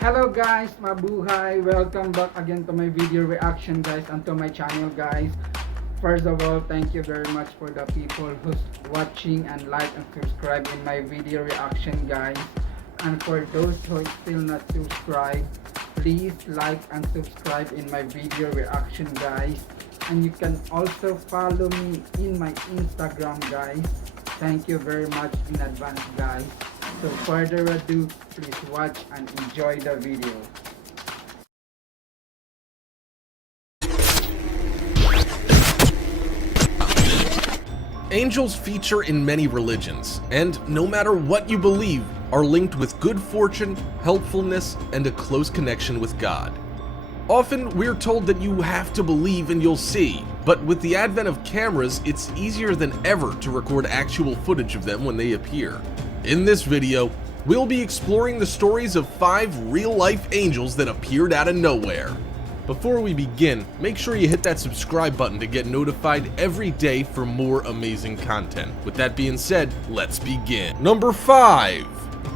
Hello guys, mabuhay! Welcome back again to my video reaction guys and to my channel guys. First of all, thank you very much for the people who's watching and like and subscribe in my video reaction guys. And for those who still not subscribed, please like and subscribe in my video reaction guys. And you can also follow me in my Instagram guys. Thank you very much in advance guys. So further ado, please watch and enjoy the video. Angels feature in many religions, and no matter what you believe, are linked with good fortune, helpfulness, and a close connection with God. Often, we're told that you have to believe and you'll see, but with the advent of cameras, it's easier than ever to record actual footage of them when they appear. In this video, we'll be exploring the stories of 5 real-life angels that appeared out of nowhere. Before we begin, make sure you hit that subscribe button to get notified every day for more amazing content. With that being said, let's begin. Number 5.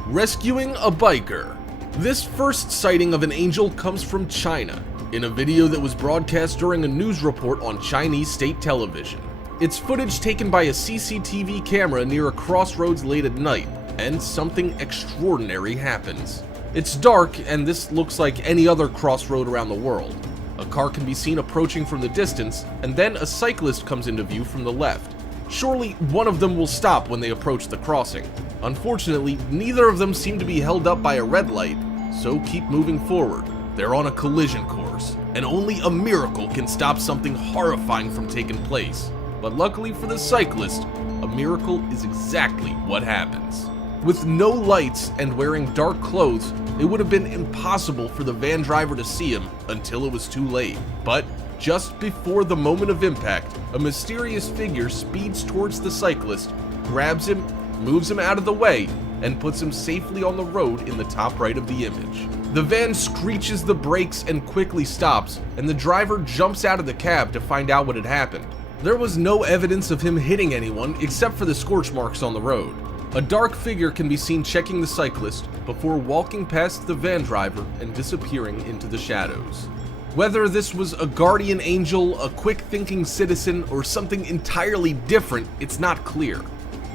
Rescuing a biker. This first sighting of an angel comes from China, in a video that was broadcast during a news report on Chinese state television. It's footage taken by a CCTV camera near a crossroads late at night, and something extraordinary happens. It's dark, and this looks like any other crossroad around the world. A car can be seen approaching from the distance, and then a cyclist comes into view from the left. Surely one of them will stop when they approach the crossing. Unfortunately, neither of them seem to be held up by a red light, so keep moving forward. They're on a collision course, and only a miracle can stop something horrifying from taking place. But luckily for the cyclist, a miracle is exactly what happens. With no lights and wearing dark clothes, it would have been impossible for the van driver to see him until it was too late. But just before the moment of impact, a mysterious figure speeds towards the cyclist, grabs him, moves him out of the way, and puts him safely on the road in the top right of the image. The van screeches the brakes and quickly stops, and the driver jumps out of the cab to find out what had happened. There was no evidence of him hitting anyone except for the scorch marks on the road. A dark figure can be seen checking the cyclist before walking past the van driver and disappearing into the shadows. Whether this was a guardian angel, a quick-thinking citizen, or something entirely different, it's not clear.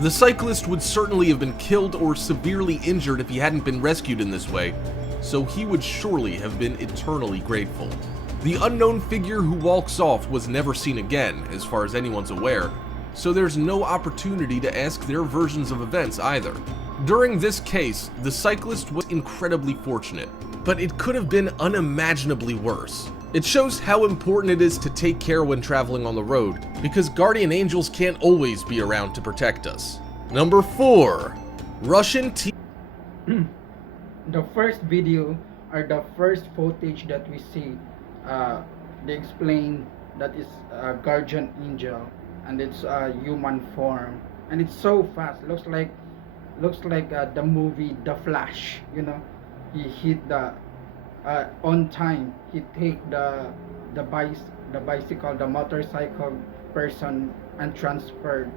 The cyclist would certainly have been killed or severely injured if he hadn't been rescued in this way, so he would surely have been eternally grateful. The unknown figure who walks off was never seen again, as far as anyone's aware, so there's no opportunity to ask their versions of events either. During this case, the cyclist was incredibly fortunate, but it could have been unimaginably worse. It shows how important it is to take care when traveling on the road, because guardian angels can't always be around to protect us. Number 4. Russian The first video or the first footage that we see, they explain that is a guardian angel and it's a human form, and it's so fast. Looks like the movie The Flash. You know, he hit the on time. He take the bicycle, the motorcycle person, and transferred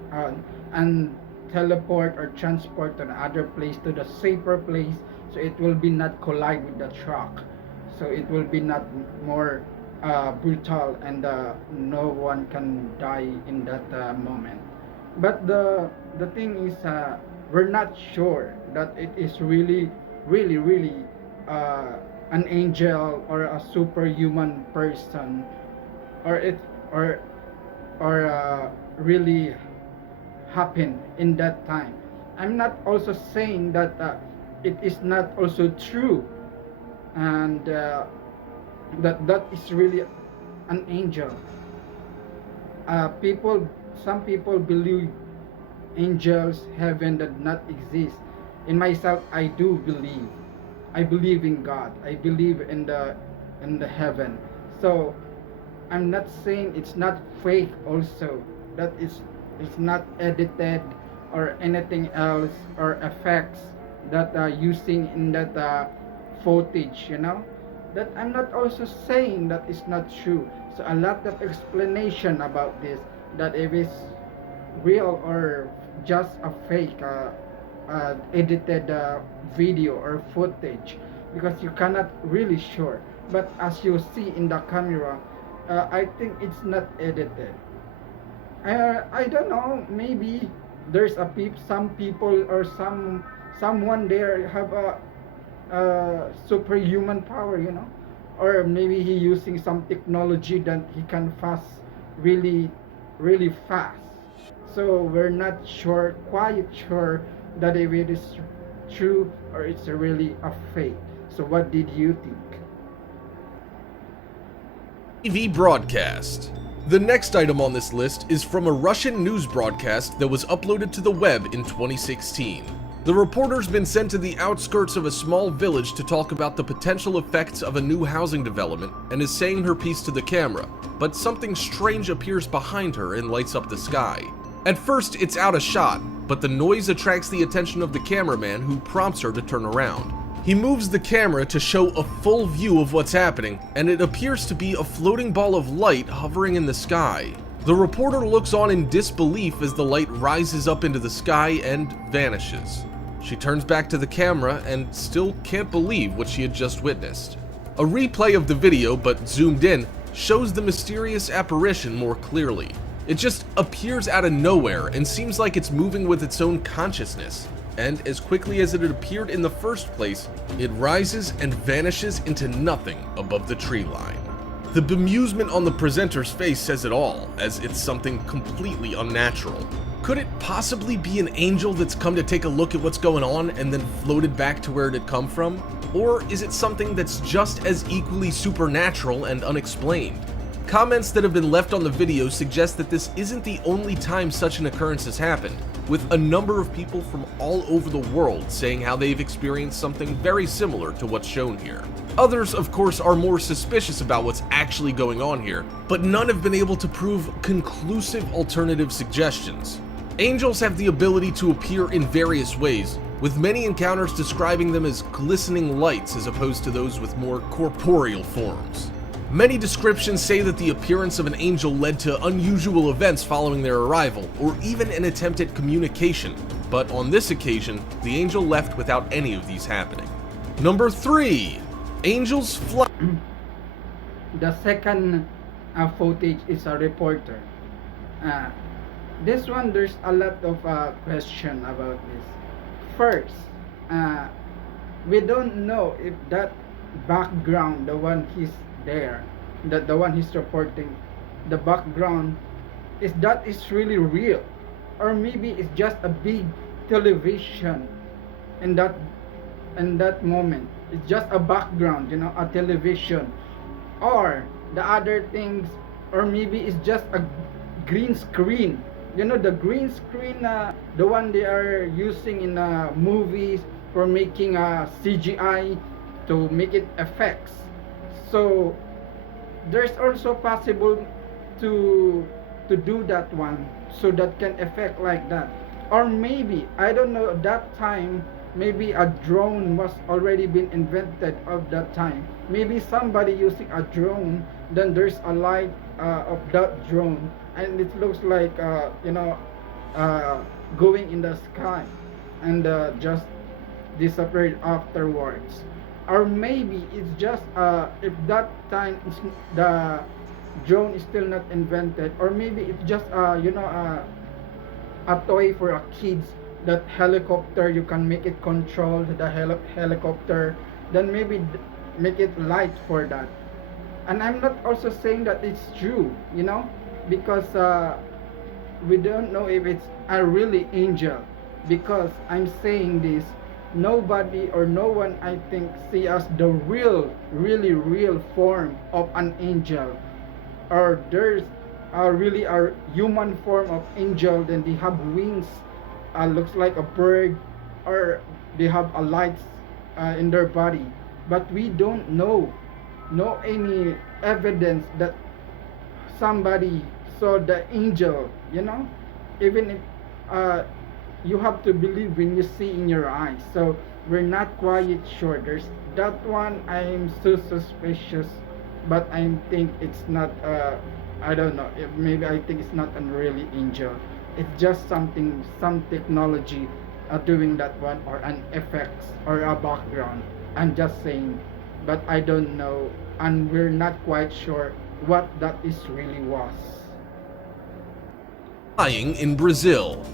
and teleport or transport to another place, to the safer place, so it will be not collide with the truck, so it will be not more brutal, and no one can die in that moment. But the thing is, we're not sure that it is really an angel or a superhuman person, or it or really happened in that time. I'm not also saying that it is not also true, and that is really an angel. Some people believe angels, heaven that not exist. In myself, I do believe. I believe in God. I believe in the heaven. So I'm not saying it's not fake also. That it's not edited or anything else, or effects that are using in that footage, you know. That I'm not also saying that it's not true. So a lot of explanation about this, that if it's real or just a fake edited video or footage. because you cannot really sure. But as you see in the camera, I think it's not edited. I don't know. Maybe there's some people or someone there have a superhuman power, or maybe he using some technology that he can fast really, really fast. So we're not sure, quite sure that if it is true or it's really a fake. So what did you think? TV broadcast. The next item on this list is from a Russian news broadcast that was uploaded to the web in 2016. The reporter's been sent to the outskirts of a small village to talk about the potential effects of a new housing development and is saying her piece to the camera, but something strange appears behind her and lights up the sky. At first, it's out of shot, but the noise attracts the attention of the cameraman who prompts her to turn around. He moves the camera to show a full view of what's happening, and it appears to be a floating ball of light hovering in the sky. The reporter looks on in disbelief as the light rises up into the sky and vanishes. She turns back to the camera and still can't believe what she had just witnessed. A replay of the video, but zoomed in, shows the mysterious apparition more clearly. It just appears out of nowhere and seems like it's moving with its own consciousness. And as quickly as it had appeared in the first place, it rises and vanishes into nothing above the tree line. The bemusement on the presenter's face says it all, as it's something completely unnatural. Could it possibly be an angel that's come to take a look at what's going on and then floated back to where it had come from? Or is it something that's just as equally supernatural and unexplained? Comments that have been left on the video suggest that this isn't the only time such an occurrence has happened, with a number of people from all over the world saying how they've experienced something very similar to what's shown here. Others, of course, are more suspicious about what's actually going on here, but none have been able to prove conclusive alternative suggestions. Angels have the ability to appear in various ways, with many encounters describing them as glistening lights as opposed to those with more corporeal forms. Many descriptions say that the appearance of an angel led to unusual events following their arrival, or even an attempt at communication, but on this occasion, the angel left without any of these happening. Number 3. Angels fly. The second footage is a reporter. This one, there's a lot of question about this. First, we don't know if that background, the one he's there, that the one he's reporting, the background is really real, or maybe it's just a big television in that moment. It's just a background, a television, or the other things, or maybe it's just a green screen. The green screen, the one they are using in movies for making CGI to make it effects. So there's also possible to do that one, so that can affect like that. Or maybe, I don't know, at that time maybe a drone was already been invented of that time. Maybe somebody using a drone, then there's a light of that drone, and it looks like going in the sky, and just disappeared afterwards. Or maybe it's just if that time the drone is still not invented, or maybe it's just a toy for a kids, that helicopter, you can make it control the helicopter, then maybe make it light for that. And I'm not also saying that it's true, because we don't know if it's a really angel, because I'm saying this, nobody or no one, I think, see us the really real form of an angel, or there's really a human form of angel, then they have wings, looks like a bird, or they have a light in their body, but we don't know any evidence that somebody saw the angel, even if you have to believe when you see in your eyes. So we're not quite sure. There's that one, I'm so suspicious, but I think it's not I don't know, maybe I think it's not a really angel. It's just some technology doing that one, or an effects, or a background. I'm just saying, but I don't know, and we're not quite sure what that is really was. Flying in Brazil.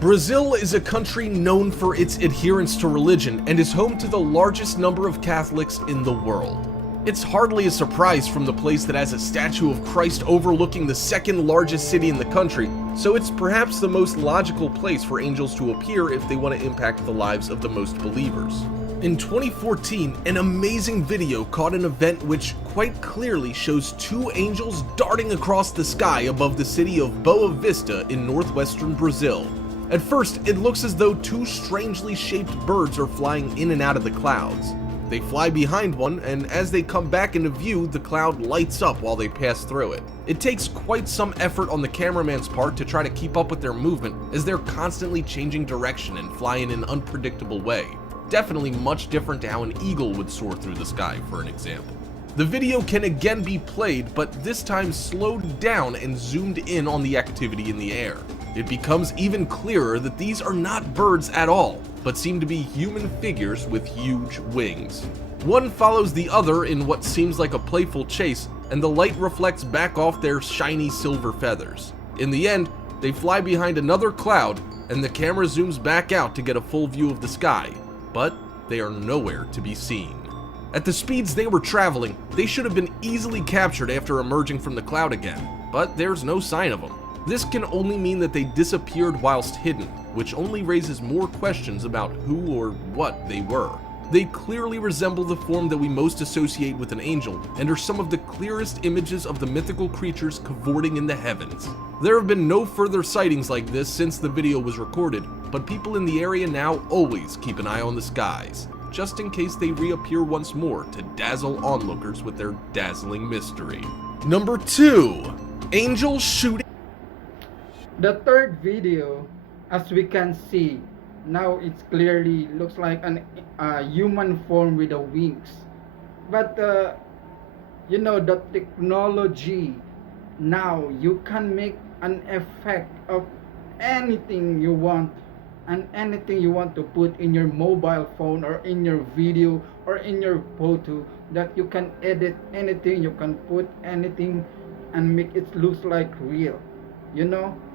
Brazil is a country known for its adherence to religion and is home to the largest number of Catholics in the world. It's hardly a surprise from the place that has a statue of Christ overlooking the second largest city in the country, so it's perhaps the most logical place for angels to appear if they want to impact the lives of the most believers. In 2014, an amazing video caught an event which quite clearly shows two angels darting across the sky above the city of Boa Vista in northwestern Brazil. At first, it looks as though two strangely shaped birds are flying in and out of the clouds. They fly behind one, and as they come back into view, the cloud lights up while they pass through it. It takes quite some effort on the cameraman's part to try to keep up with their movement, as they're constantly changing direction and fly in an unpredictable way. Definitely much different to how an eagle would soar through the sky, for an example. The video can again be played, but this time slowed down and zoomed in on the activity in the air. It becomes even clearer that these are not birds at all, but seem to be human figures with huge wings. One follows the other in what seems like a playful chase, and the light reflects back off their shiny silver feathers. In the end, they fly behind another cloud, and the camera zooms back out to get a full view of the sky, but they are nowhere to be seen. At the speeds they were traveling, they should have been easily captured after emerging from the cloud again, but there's no sign of them. This can only mean that they disappeared whilst hidden, which only raises more questions about who or what they were. They clearly resemble the form that we most associate with an angel, and are some of the clearest images of the mythical creatures cavorting in the heavens. There have been no further sightings like this since the video was recorded, but people in the area now always keep an eye on the skies, just in case they reappear once more to dazzle onlookers with their dazzling mystery. Number 2. Angels shooting. The third video, as we can see, now it clearly looks like a human form with the wings. But the technology, now you can make an effect of anything you want, and anything you want to put in your mobile phone or in your video or in your photo, that you can edit anything, you can put anything and make it look like real,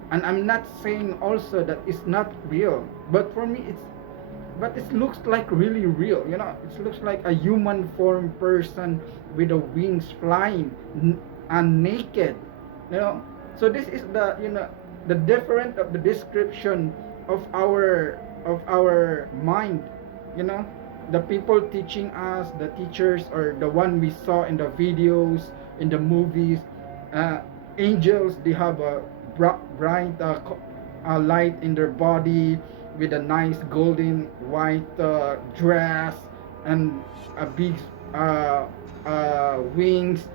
and I'm not saying also that it's not real, but for me it looks like really real. It looks like a human form person with the wings flying and naked. So this is the different of the description of our mind. The people teaching us, the teachers, or the one we saw in the videos, in the movies, angels, they have a bright light in their body with a nice golden white dress and a big wings.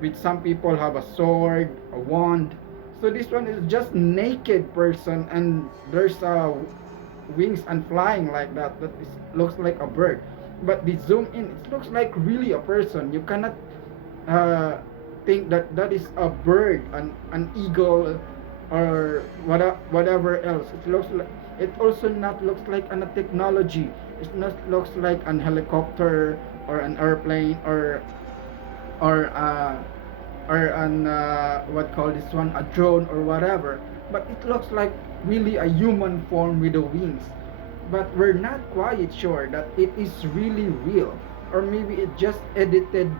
With some people have a sword, a wand. So this one is just naked person, and there's wings and flying like that. That looks like a bird. But the zoom in, it looks like really a person. You cannot think that is a bird, an eagle, or whatever else. It also not looks like a technology. It not looks like an helicopter or an airplane or an what call this one, a drone or whatever. But it looks like really a human form with the wings. But we're not quite sure that it is really real, or maybe it just edited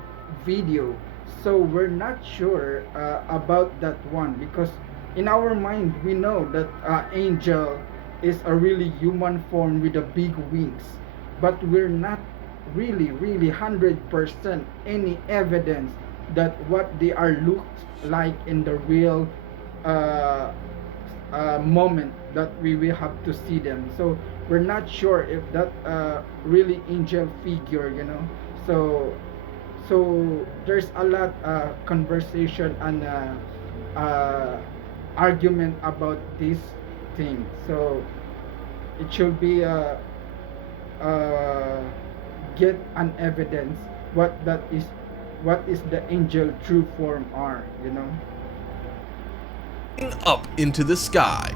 video. So we're not sure about that one, because in our mind we know that angel is a really human form with a big wings, but we're not really 100% any evidence that what they are looked like in the real moment that we will have to see them. So we're not sure if that really angel figure. So there's a lot conversation and argument about this thing. So it should be get an evidence what is the angel true form are. Up into the sky.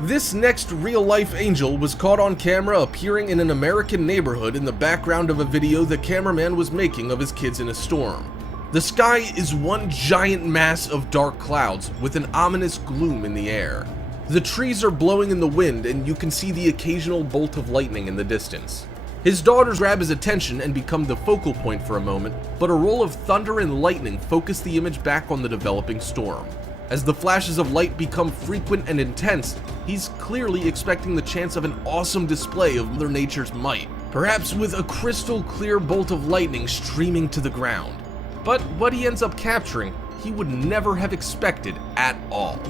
This next real-life angel was caught on camera appearing in an American neighborhood in the background of a video the cameraman was making of his kids in a storm. The sky is one giant mass of dark clouds with an ominous gloom in the air. The trees are blowing in the wind and you can see the occasional bolt of lightning in the distance. His daughters grab his attention and become the focal point for a moment, but a roll of thunder and lightning focus the image back on the developing storm. As the flashes of light become frequent and intense, he's clearly expecting the chance of an awesome display of Mother Nature's might, perhaps with a crystal clear bolt of lightning streaming to the ground. But what he ends up capturing, he would never have expected at all.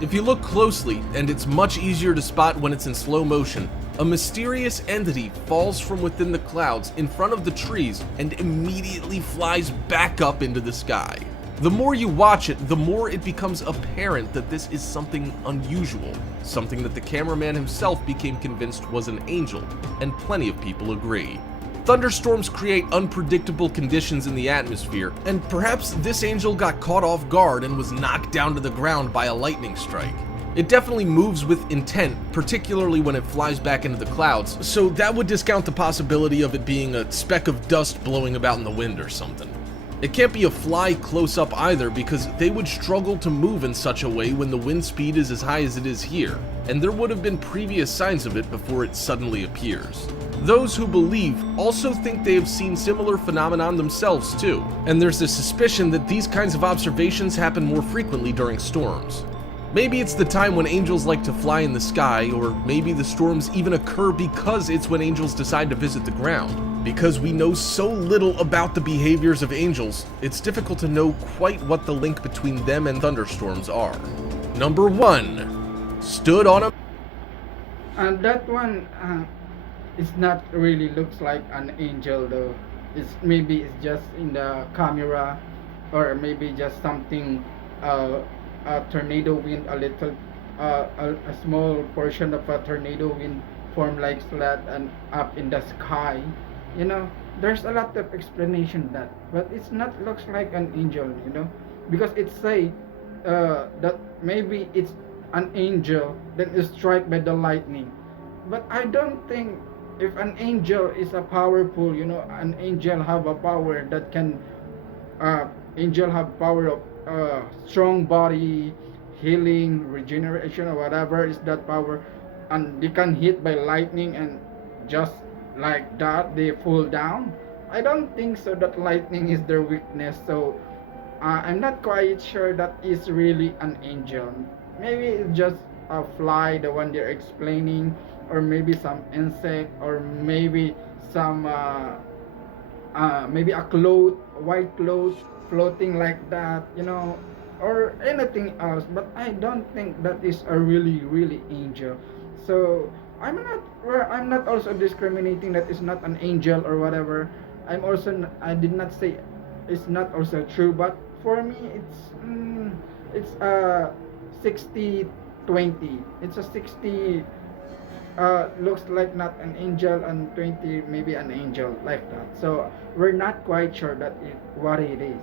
If you look closely, and it's much easier to spot when it's in slow motion, a mysterious entity falls from within the clouds in front of the trees and immediately flies back up into the sky. The more you watch it, the more it becomes apparent that this is something unusual, something that the cameraman himself became convinced was an angel, and plenty of people agree. Thunderstorms create unpredictable conditions in the atmosphere, and perhaps this angel got caught off guard and was knocked down to the ground by a lightning strike. It definitely moves with intent, particularly when it flies back into the clouds, so that would discount the possibility of it being a speck of dust blowing about in the wind or something. It can't be a fly close up either because they would struggle to move in such a way when the wind speed is as high as it is here, and there would have been previous signs of it before it suddenly appears. Those who believe also think they have seen similar phenomenon themselves too, and there's a suspicion that these kinds of observations happen more frequently during storms. Maybe it's the time when angels like to fly in the sky, or maybe the storms even occur because it's when angels decide to visit the ground. Because we know so little about the behaviors of angels, it's difficult to know quite what the link between them and thunderstorms are. Number 1. Stood on a... And that one is not really looks like an angel though. It's just in the camera, or maybe just something a tornado wind, a small portion of a tornado wind form like slat and up in the sky. You know, there's a lot of explanation that, but it's not looks like an angel, you know, because it say that maybe it's an angel that is struck by the lightning. But I don't think if an angel is a powerful, you know, an angel have a power that can angel have power of strong body, healing, regeneration, or whatever is that power, and they can hit by lightning and just like that they fall down. I don't think so that lightning is their weakness, so I'm not quite sure that is really an angel. Maybe it's just a fly, the one they're explaining, or maybe some insect, or maybe some maybe a cloth, white cloth floating like that, you know, or anything else. But I don't think that is a really angel. So I'm not also discriminating that it's not an angel or whatever. I did not say it's not also true, but for me it's a 60-20. It's a 60 looks like not an angel, and 20 maybe an angel, like that. So we're not quite sure what it is.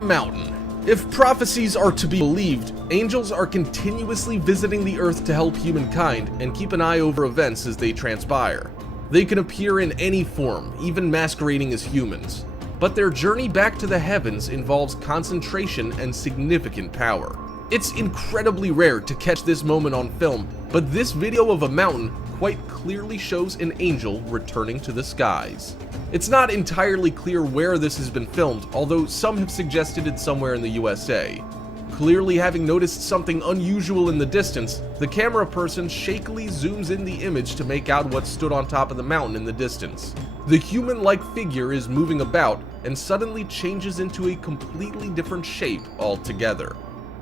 Mountain. If prophecies are to be believed, angels are continuously visiting the earth to help humankind and keep an eye over events as they transpire. They can appear in any form, even masquerading as humans. But their journey back to the heavens involves concentration and significant power. It's incredibly rare to catch this moment on film, but this video of a mountain quite clearly shows an angel returning to the skies. It's not entirely clear where this has been filmed, although some have suggested it's somewhere in the USA. Clearly having noticed something unusual in the distance, the camera person shakily zooms in the image to make out what stood on top of the mountain in the distance. The human-like figure is moving about and suddenly changes into a completely different shape altogether.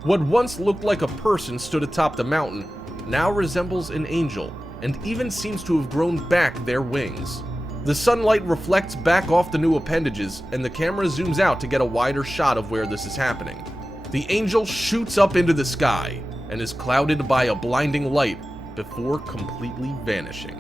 What once looked like a person stood atop the mountain now resembles an angel, and even seems to have grown back their wings. The sunlight reflects back off the new appendages, and the camera zooms out to get a wider shot of where this is happening. The angel shoots up into the sky, and is clouded by a blinding light before completely vanishing.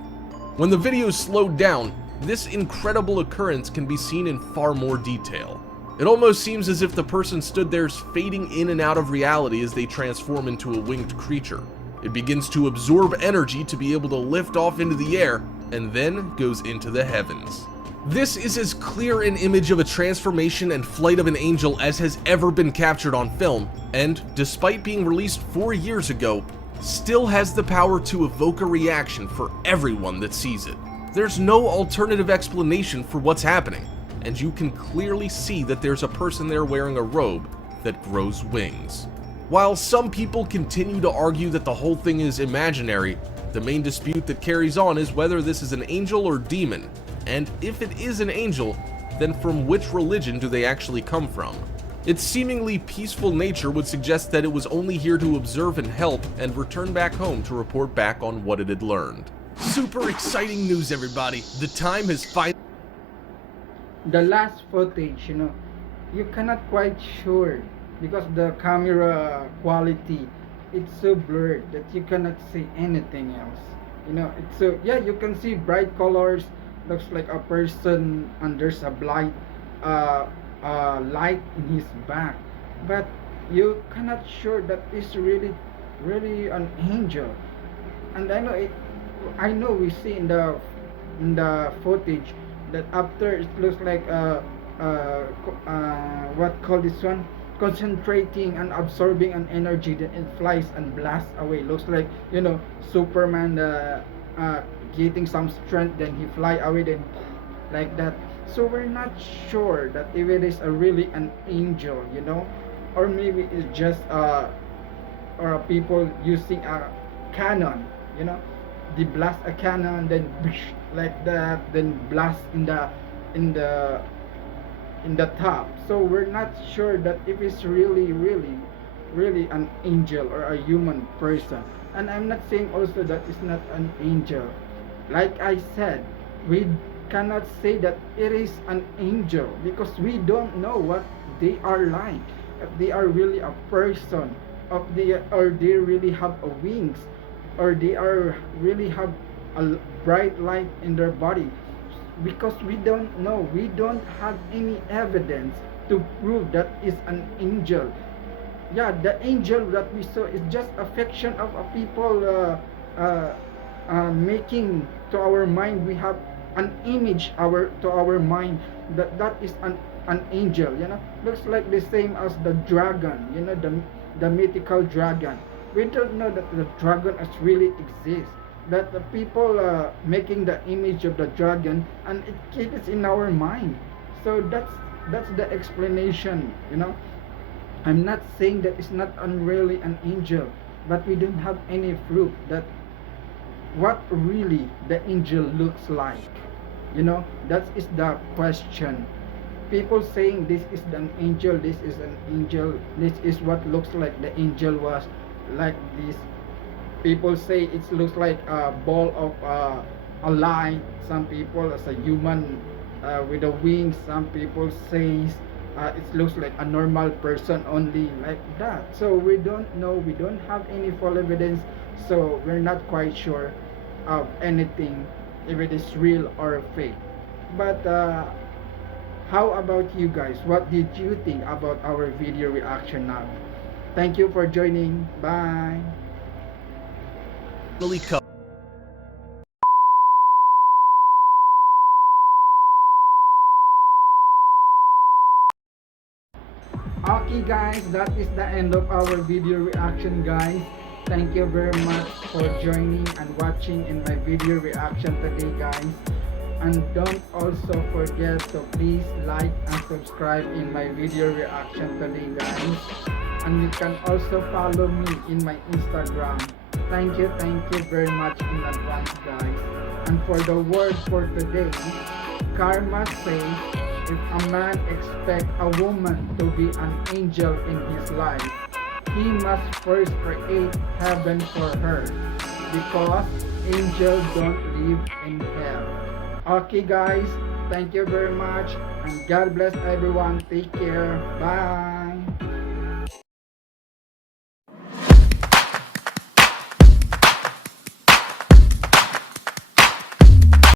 When the video is slowed down, this incredible occurrence can be seen in far more detail. It almost seems as if the person stood there fading in and out of reality as they transform into a winged creature. It begins to absorb energy to be able to lift off into the air, and then goes into the heavens. This is as clear an image of a transformation and flight of an angel as has ever been captured on film, and despite being released 4 years ago, still has the power to evoke a reaction for everyone that sees it. There's no alternative explanation for what's happening, and you can clearly see that there's a person there wearing a robe that grows wings. While some people continue to argue that the whole thing is imaginary, the main dispute that carries on is whether this is an angel or demon, and if it is an angel, then from which religion do they actually come from? Its seemingly peaceful nature would suggest that it was only here to observe and help and return back home to report back on what it had learned. Super exciting news, everybody! The time has finally... The last footage, you cannot quite sure because the camera quality, it's so blurred that you cannot see anything else. It's so, yeah, you can see bright colors, looks like a person, and there's a light in his back, but you cannot sure that it's really an angel. And I know we see in the footage that after it looks like what call this one, concentrating and absorbing an energy, then it flies and blasts away. Looks like Superman getting some strength, then he fly away, then like that. So we're not sure that if it is really an angel, or maybe it's just or people using a cannon, they blast a cannon, then like that, then blast in the top. So we're not sure that if it's really an angel or a human person. And I'm not saying also that it's not an angel. Like I said, we cannot say that it is an angel because we don't know what they are like. If they are really a person, or they really have a wings, or they are really have a bright light in their body, because we don't know, we don't have any evidence to prove that is an angel. Yeah, the angel that we saw is just a fiction of a people making to our mind. We have an image to our mind that is an angel. Looks like the same as the dragon. The mythical dragon. We don't know that the dragon really exists. That the people making the image of the dragon, and it is in our mind. So that's the explanation. I'm not saying that it's not really an angel, but we don't have any proof that what really the angel looks like. That is the question. People saying this is an angel, this is an angel, this is what looks like the angel was like this. People say it looks like a ball of a light. Some people as a human with the wings. Some people say it looks like a normal person only, like that. So we don't know, we don't have any full evidence, so we're not quite sure of anything if it is real or fake. But how about you guys? What did you think about our video reaction now? Thank you for joining. Bye. Okay guys, that is the end of our video reaction guys. Thank you very much for joining and watching in my video reaction today guys. And don't also forget to please like and subscribe in my video reaction today guys. And you can also follow me in my Instagram. Thank you very much in advance guys. And for the word for today, Karma says, if a man expects a woman to be an angel in his life, he must first create heaven for her, because angels don't live in hell. Okay guys, thank you very much, and God bless everyone. Take care. Bye.